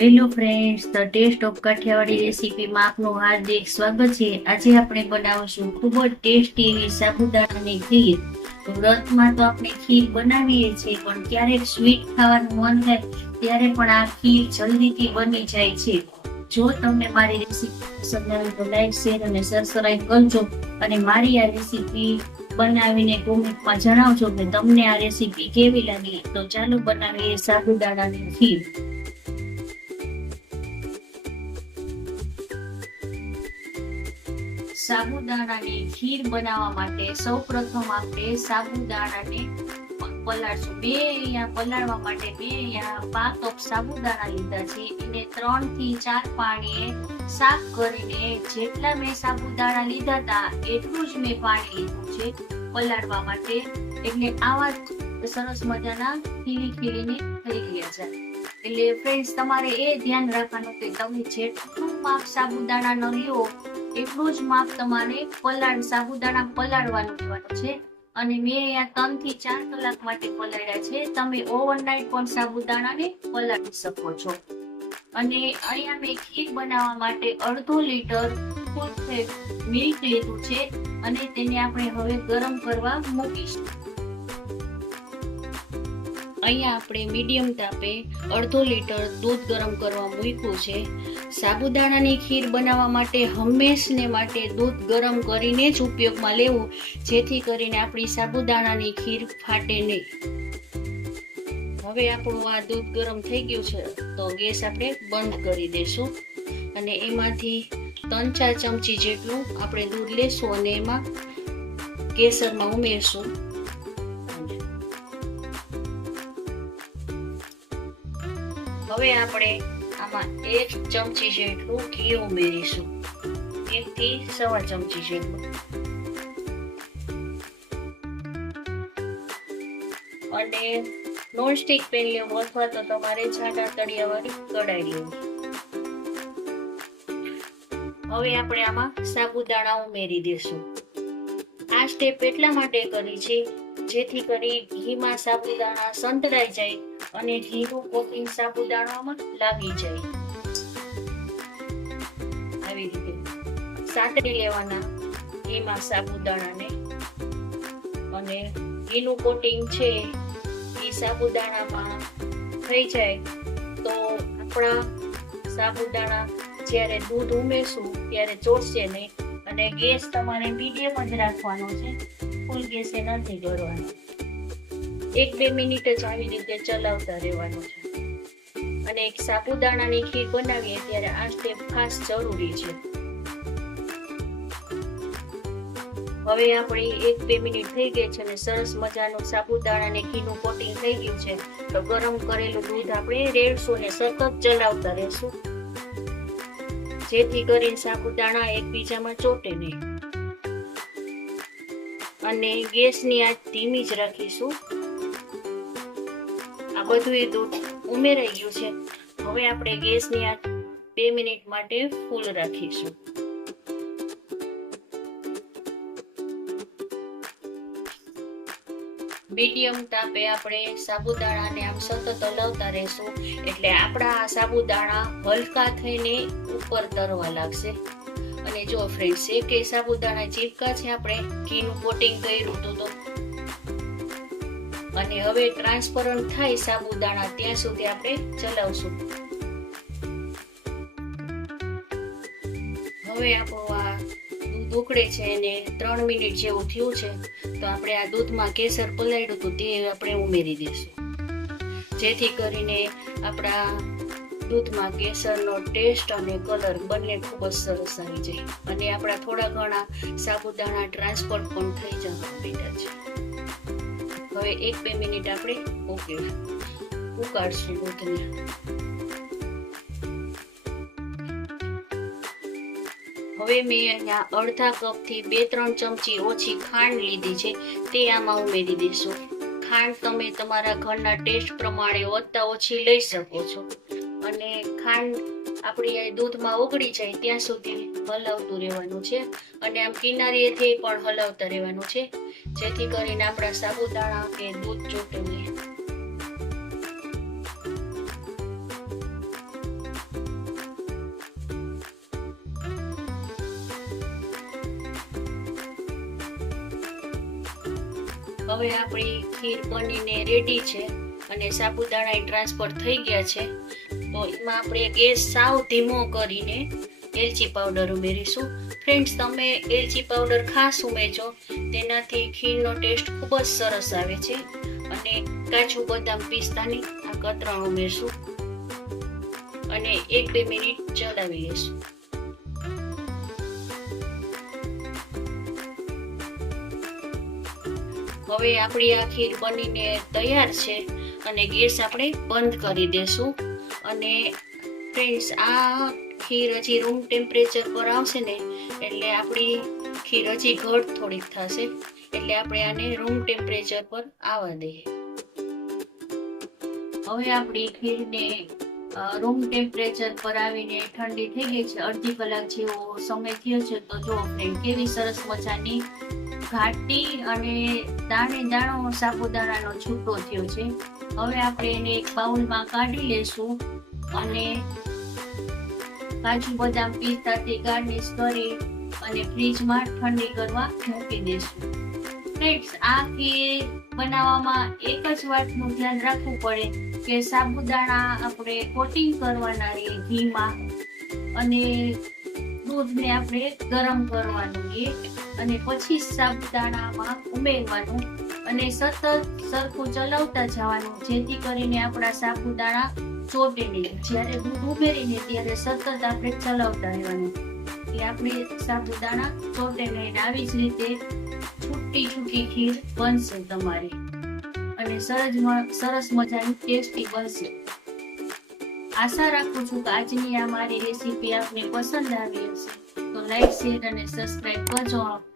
Hello friends the test of Kathiyawadi રેસીપીમાં આપનું હાર્દિક સ્વાગત છે. આજે આપણે બનાવશું ખૂબ જ ટેસ્ટી એવી સાબુદાણાની ખીર. તો વ્રતમાં તો આપણે ખીર બનાવીએ છીએ, પણ ક્યારેક સ્વીટ ખાવાનું મન થાય ત્યારે પણ આ ખીર જલ્દીથી બની જાય છે. જો તમને મારી રેસીપી પસંદ આવે તો લાઈક શેર અને સબસ્ક્રાઈબ કરજો અને મારી આ રેસીપી બનાવીને કોમેન્ટમાં જણાવજો કે તમને આ રેસીપી કેવી લાગી. તો ચાલો બનાવીએ સાબુદાણાની ખીર. સાબુદાણાની ખીર બનાવવા માટે સૌપ્રથમ આપણે સાબુદાણાને પ- પલાળશું. બે અહીંયા પલાળવા માટે બે અહીંયા પાંચ કપ સાબુદાણા લીધા છે. એને ત્રણથી ચાર પાણીએ સાફ કરીને જેટલા મેં સાબુદાણા લીધા હતા, એટલું જ મેં પાણી લીધું છે પલાળવા માટે. એટલે આવા સરસ મજાના ખીલી ખીલીને થઈ ગયા છે. એટલે ફ્રેન્ડ્સ તમારે એ ધ્યાન રાખવાનું કે તમે જેટલું માપ સાબુદાણા ન લ્યો એટલું જ માપ તમારે પલાળ, સાબુદાણા પલાળવાનું લેવાનું છે. અને મેં અહીંયા ત્રણથી ચાર કલાક માટે પલાળ્યા છે. તમે ઓવરનાઇટ પણ સાબુદાણાને પલાળી શકો છો. અને અહીંયા મેં ખીર બનાવવા માટે અડધો લીટર ફૂલ મિલ્ક લીધું છે. અને તેને આપણે હવે ગરમ કરવા મૂકીશું. અહીંયા આપણે મીડિયમ તાપે અડધો લીટર દૂધ ગરમ કરવા મૂક્યું છે. સાબુદાણાની ખીર બનાવવા માટે હંમેશને માટે દૂધ ગરમ કરીને જ ઉપયોગમાં લેવું, જેથી કરીને આપણી સાબુદાણાની ખીર ફાટે નહીં. હવે આપણું આ દૂધ ગરમ થઈ ગયું છે, તો ગેસ આપણે બંધ કરી દેશું. અને એમાંથી ત્રણ ચાર ચમચી જેટલું આપણે દૂધ લેશું અને એમાં કેસરમાં ઉમેરશું. હવે આપણે આમાં એક ચમચી જેટલું ઘી ઉમેરીશું. એક થી સવા ચમચી જેટલું. અને નોનસ્ટિક પેન લેવો અથવા તો તમારે જાડા તળિયાવાળી કડાઈ લેવું. હવે આપણે આમાં સાબુદાણા ઉમેરી દઈશું આ સ્ટેપ એટલા માટે કરી છે જેથી કરી ઘીમાં સાબુદાણા સંતળાઈ જાય અને ઘીનું કોટિંગ સાબુદાણામાં લાગી જાય. આવી રીતે સાતરી લેવાના ઘીમાં સાબુદાણાને અને ઘીનું કોટિંગ છે એ સાબુદાણામાં થઈ જાય. તો આપણા સાબુદાણા જ્યારે દૂધ ઉમેરશું ત્યારે ચોટશે નહીં. અને ગેસ તમારે મીડિયમ જ રાખવાનો છે. ફૂલ ગેસે નથી કરવાનો એક બે મિનિટ જ આવી રીતે ચલાવતા રહેવાનું છે. અને એક સાબુદાણાની ખીર બનાવીએ ત્યારે આ સ્ટેપ ખાસ જરૂરી છે. હવે આપણી એક બે મિનિટ થઈ ગઈ છે અને સરસ મજાનું સાબુદાણા ને ઘીનું કોટિંગ થઈ ગયું છે. તો ગરમ કરેલું દૂધ આપણે રેડશું ને સતત ચલાવતા રહેશું. જેથી કરીને સાબુદાણા એકબીજામાં ચોટે નહીં. અને ગેસની આંચ ધીમી જ રાખીશું. બધું એ દૂધ ઉમેરાઈ ગયું છે. હવે આપણે ગેસની આંચ બે મિનિટ માટે ફૂલ રાખીશું. મીડિયમ તાપે આપણે સાબુદાણાને આમ સતત હલાવતા રહેશું. એટલે આપણા આ સાબુદાણા હલકા થઈને ઉપર તરવા લાગશે. અને જો ફ્રેન્ડ્સ એ સાબુદાણા ચીપકા છે આપણે, ઘીનું કોટિંગ કર્યું હતું તો અને હવે ટ્રાન્સપરન્ટ થાય સાબુદાણા, ત્યાં સુધી આપણે ચલાવશું. હવે આપણું આ દૂધ ઉકળે છે અને ત્રણ મિનિટ જેવું થયું છે, તો આપણે આ દૂધમાં કેસર પલાળ્યું હતું, તે આપણે ઉમેરી દઈશું. જેથી કરીને આપણા દૂધમાં કેસરનો ટેસ્ટ અને કલર બંને ખૂબ જ સરસ આવી જાય. અને આપણા થોડા ઘણા સાબુદાણા ટ્રાન્સફર પણ થઈ જવા બેટા છે. હવે એક બે મિનિટ આપણે ઓકે. ઉકાળશું દૂધને હવે મેં અહીંયા અડધા કપથી બે ત્રણ ચમચી ઓછી ખાંડ લીધી છે. તે આમાં ઉમેરી દેશો ખાંડ તમે તમારા ઘરના ટેસ્ટ પ્રમાણે વધતા ઓછી લઈ શકો છો. અને ખાંડ આપણી દૂધમાં ઓગળી જાય ત્યાં સુધી હલાવતું રહેવાનું છે. અને આમ કિનારીએથી પણ હલાવતા રહેવાનું છે. જેથી કરીને આપણા સાબુદાણા કે દૂધ ચોટે નહીં. હવે આપણી ખીર બનીને રેડી છે. અને સાબુદાણા ટ્રાન્સફર થઈ ગયા છે. તો એમાં આપણે ગેસ સાવ ધીમો કરીને એલચી પાવડર ઉમેરીશું. ફ્રેન્ડ્સ તમે એલચી પાવડર ખાસ ઉમેરજો. તેનાથી ખીરનો ટેસ્ટ ખૂબ જ સરસ આવે છે અને કાજુ બદામ પિસ્તાની આ કતરણ ઉમેરશું અને એક બે મિનિટ ચલાવી લેશું હવે આપણી આ ખીર બનીને તૈયાર છે અને ગેસ આપણે બંધ કરી દેશું. અને ફ્રેન્ડ્સ આ ખીર હજી રૂમ ટેમ્પરેચર પર આવશે ને, એટલે આપણી ખીર હજી ઘટ થોડીક થશે. એટલે આપણે આને રૂમ ટેમ્પરેચર પર આવવા દઈએ. હવે આપણી ખીરને રૂમ ટેમ્પરેચર પર આવીને ઠંડી થઈ ગઈ છે. અડધી કલાક જેવો સમય થયો છે. તો જો કેવી સરસ મજાની ઘાટી અને દાણે દાણો સાબુદાણાનો છૂટો થયો છે. હવે આપણે એને એક બાઉલમાં કાઢી લેશું અને કાજુ બદામ પિસ્તાથી ગાર્નિશ કરી અને ફ્રીજમાં ઠંડી કરવા મૂકી દેશું. ફ્રેન્ડ્સ આ ખીર બનાવવામાં એક જ વાતનું ધ્યાન રાખવું પડે કે સાબુદાણા આપણે કોટિંગ કરવાના રહીએ ઘીમાં અને દૂધને આપણે ગરમ કરવાનું એ અને પછી સાબુદાણામાં ઉમેરવાનું અને સતત સરખું ચલાવતા જવાનું, જેથી કરીને આપણા સાબુદાણા ચોટે નહીં જ્યારે દૂધ ઉમેરીને ત્યારે સતત આપણે ચલાવતા રહેવાનું. કે આપણે સાબુદાણા ચોટે નહીં આવી જ રીતે છૂટી છૂટી ખીર બનશે તમારી. અને સરસ સરસ મજાની ટેસ્ટી બનશે. આશા રાખું છું કે આજની આ મારી રેસીપી આપને પસંદ આવી હશે. તો લાઈક, શેર અને સબસ્ક્રાઈબ કરજો.